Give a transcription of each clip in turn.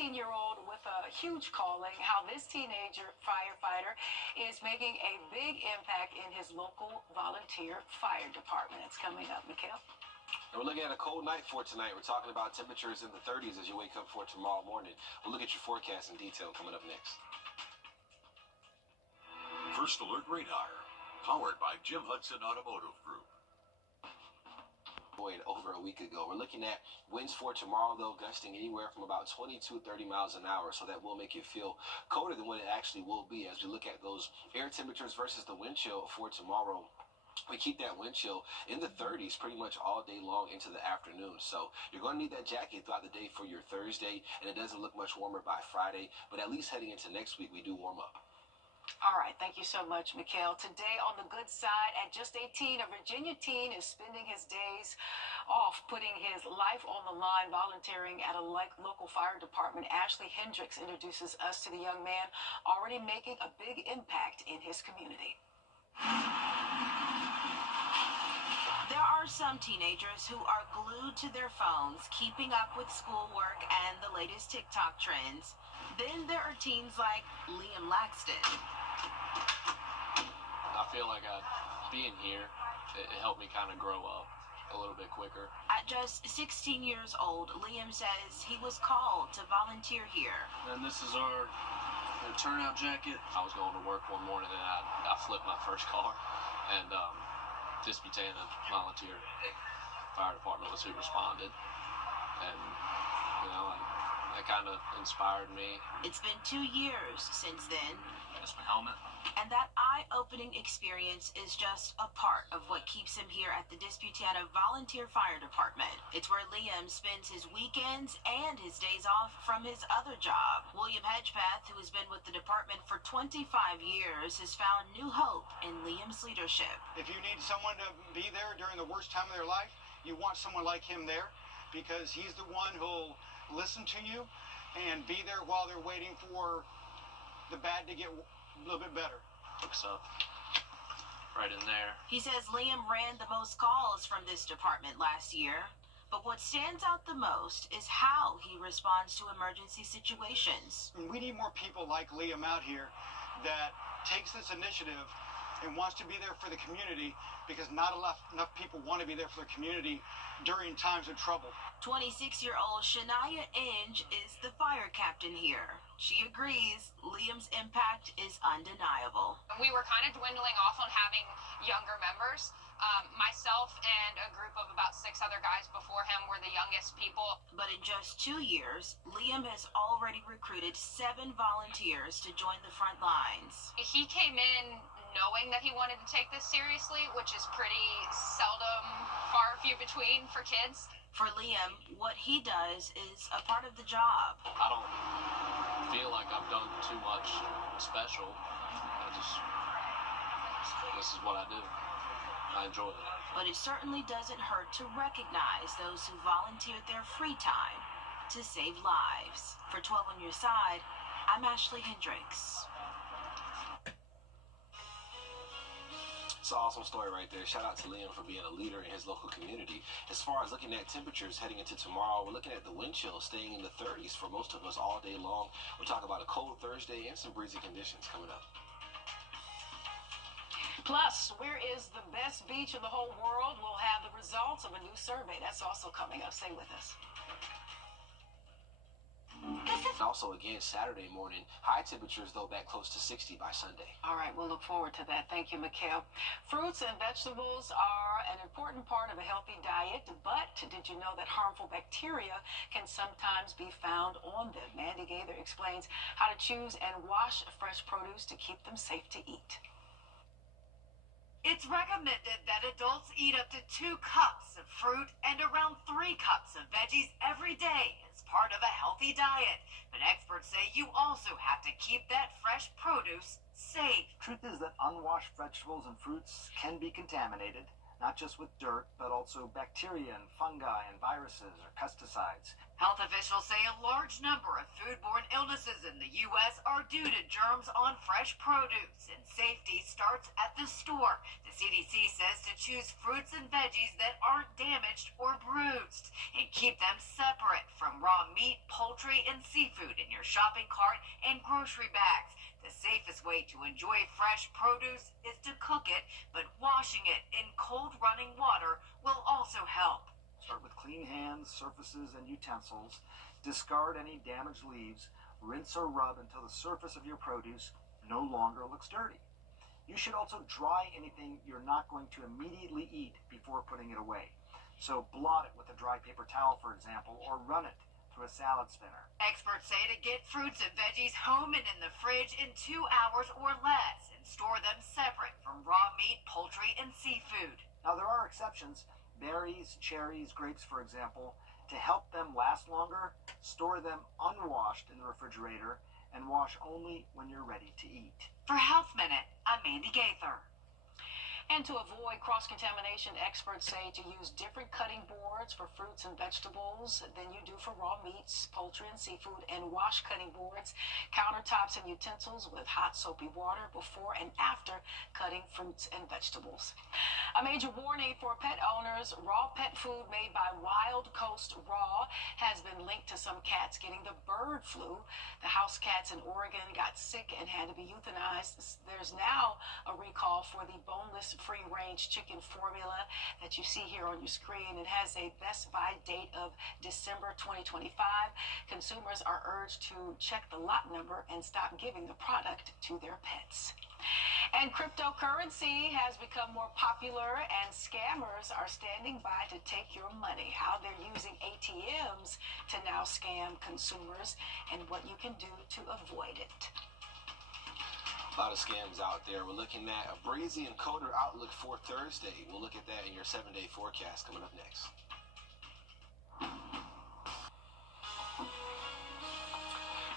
16-year-old with a huge calling, how this teenager firefighter is making a big impact in his local volunteer fire department. It's coming up, Mikhail. And we're looking at a cold night for tonight. We're talking about temperatures in the 30s as you wake up for tomorrow morning. We'll look at your forecast in detail coming up next. First Alert Radar, powered by Jim Hudson Automotive Group. Over a week ago. We're looking at winds for tomorrow, though, gusting anywhere from about 20 to 30 miles an hour, so that will make you feel colder than what it actually will be. As we look at those air temperatures versus the wind chill for tomorrow, we keep that wind chill in the 30s pretty much all day long into the afternoon. So you're going to need that jacket throughout the day for your Thursday, and it doesn't look much warmer by Friday, but at least heading into next week, we do warm up. All right, thank you so much, Mikhail. Today, on the good side, at just 18, a Virginia teen is spending his days off, putting his life on the line, volunteering at a local fire department. Ashley Hendricks introduces us to the young man already making a big impact in his community. There are some teenagers who are glued to their phones, keeping up with schoolwork and the latest TikTok trends. Then there are teens like Liam Laxton. I feel like being here, it helped me kind of grow up a little bit quicker. At just 16 years old, Liam says he was called to volunteer here. And this is our turnout jacket. I was going to work one morning and I flipped my first car, and Disputana volunteer fire department was who responded, and that kind of inspired me. It's been 2 years since then. That's my helmet. And that eye-opening experience is just a part of what keeps him here at the Disputana Volunteer Fire Department. It's where Liam spends his weekends and his days off from his other job. William Hedgepath, who has been with the department for 25 years, has found new hope in Liam's leadership. If you need someone to be there during the worst time of their life, you want someone like him there, because he's the one who'll listen to you and be there while they're waiting for the bad to get a little bit better. So, right in there. He says Liam ran the most calls from this department last year, but what stands out the most is how he responds to emergency situations. We need more people like Liam out here that takes this initiative and wants to be there for the community, because not enough people want to be there for their community during times of trouble. 26-year-old Shania Inge is the fire captain here. She agrees Liam's impact is undeniable. We were kind of dwindling off on having younger members. Myself and a group of about 6 other guys before him were the youngest people. But in just 2 years, Liam has already recruited 7 volunteers to join the front lines. He came in knowing that he wanted to take this seriously, which is pretty seldom, far few between for kids. For Liam, what he does is a part of the job. I don't feel like I've done too much special. This is what I do. I enjoy it. But it certainly doesn't hurt to recognize those who volunteered their free time to save lives. For 12 on Your Side, I'm Ashley Hendricks. It's an awesome story right there. Shout out to Liam for being a leader in his local community. As far as looking at temperatures heading into tomorrow, we're looking at the wind chill staying in the 30s for most of us all day long. We're talking about a cold Thursday and some breezy conditions coming up. Plus, where is the best beach in the whole world? We'll have the results of a new survey. That's also coming up. Stay with us. And also, again, Saturday morning, high temperatures, though, back close to 60 by Sunday. All right, we'll look forward to that. Thank you, Mikhail. Fruits and vegetables are an important part of a healthy diet, but did you know that harmful bacteria can sometimes be found on them? Mandy Gaither explains how to choose and wash fresh produce to keep them safe to eat. It's recommended that adults eat up to 2 cups of fruit and around 3 cups of veggies every day as part of a healthy diet. But experts say you also have to keep that fresh produce safe. Truth is that unwashed vegetables and fruits can be contaminated, not just with dirt, but also bacteria and fungi and viruses or pesticides. Health officials say a large number of foodborne illnesses in the U.S. are due to germs on fresh produce, and safety starts at the store. The CDC says to choose fruits and veggies that aren't damaged or bruised, and keep them separate from raw meat, poultry, and seafood in your shopping cart and grocery bags. The safest way to enjoy fresh produce is to cook it, but washing it in cold running water will also help. Start with clean hands, surfaces, and utensils. Discard any damaged leaves. Rinse or rub until the surface of your produce no longer looks dirty. You should also dry anything you're not going to immediately eat before putting it away. So blot it with a dry paper towel, for example, or run it through a salad spinner. Experts say to get fruits and veggies home and in the fridge in 2 hours or less, and store them separate from raw meat, poultry, and seafood. Now, there are exceptions. Berries, cherries, grapes, for example. To help them last longer, store them unwashed in the refrigerator and wash only when you're ready to eat. For Health Minute, I'm Mandy Gaither. And to avoid cross-contamination, experts say to use different cutting boards for fruits and vegetables than you do for raw meats, poultry, and seafood, and wash cutting boards, countertops, and utensils with hot soapy water before and after cutting fruits and vegetables. A major warning for pet owners: raw pet food made by Wild Coast Raw has been linked to some cats getting the bird flu. The house cats in Oregon got sick and had to be euthanized. There's now a recall for the boneless free-range chicken formula that you see here on your screen. It has a best buy date of December 2025. Consumers are urged to check the lot number and stop giving the product to their pets. And cryptocurrency has become more popular, and scammers are standing by to take your money. How they're using ATMs to now scam consumers, and what you can do to avoid it. A lot of scams out there. We're looking at a breezy and colder outlook for Thursday. We'll look at that in your 7-day forecast coming up next.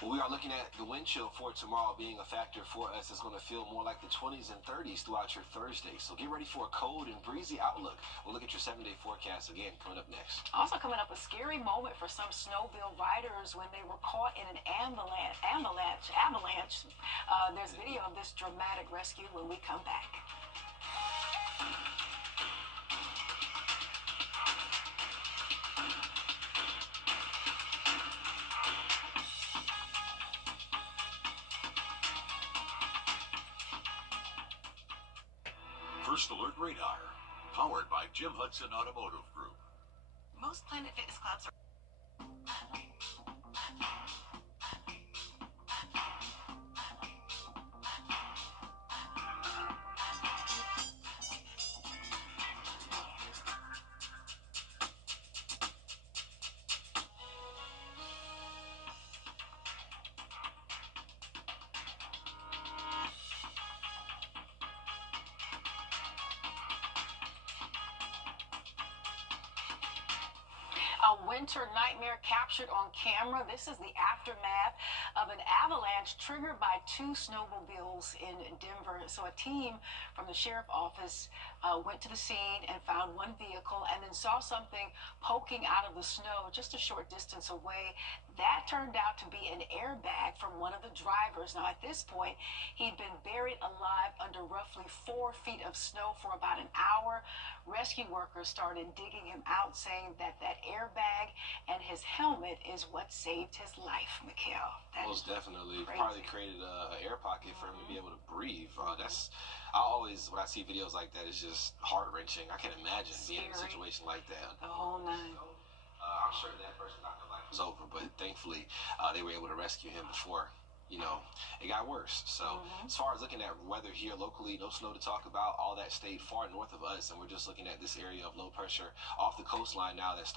Well, we are looking at the wind chill for tomorrow being a factor for us. It's going to feel more like the 20s and 30s throughout your Thursday. So get ready for a cold and breezy outlook. We'll look at your 7-day forecast again coming up next. Also coming up, a scary moment for some snowmobile riders when they were caught in an avalanche. There's video of this dramatic rescue when we come back. First Alert Radar, powered by Jim Hudson Automotive Group. Most Planet Fitness clubs are A winter nightmare captured on camera. This is the aftermath of an avalanche triggered by 2 snowmobiles in Denver. So a team from the sheriff's office went to the scene and found one vehicle, and then saw something poking out of the snow just a short distance away. That turned out to be an airbag from one of the drivers. Now, at this point, he'd been buried alive under roughly 4 feet of snow for about an hour. Rescue workers started digging him out, saying that airbag and his helmet is what saved his life, Mikhail. Most definitely. Crazy. Probably created an air pocket for him to be able to breathe. I always, when I see videos like that, it's just heart-wrenching. I can't imagine being in a situation like that. The whole nine. I'm sure that person thought their life was over, but thankfully they were able to rescue him before, it got worse. So as far as looking at weather here locally, no snow to talk about. All that stayed far north of us, and we're just looking at this area of low pressure off the coastline now that's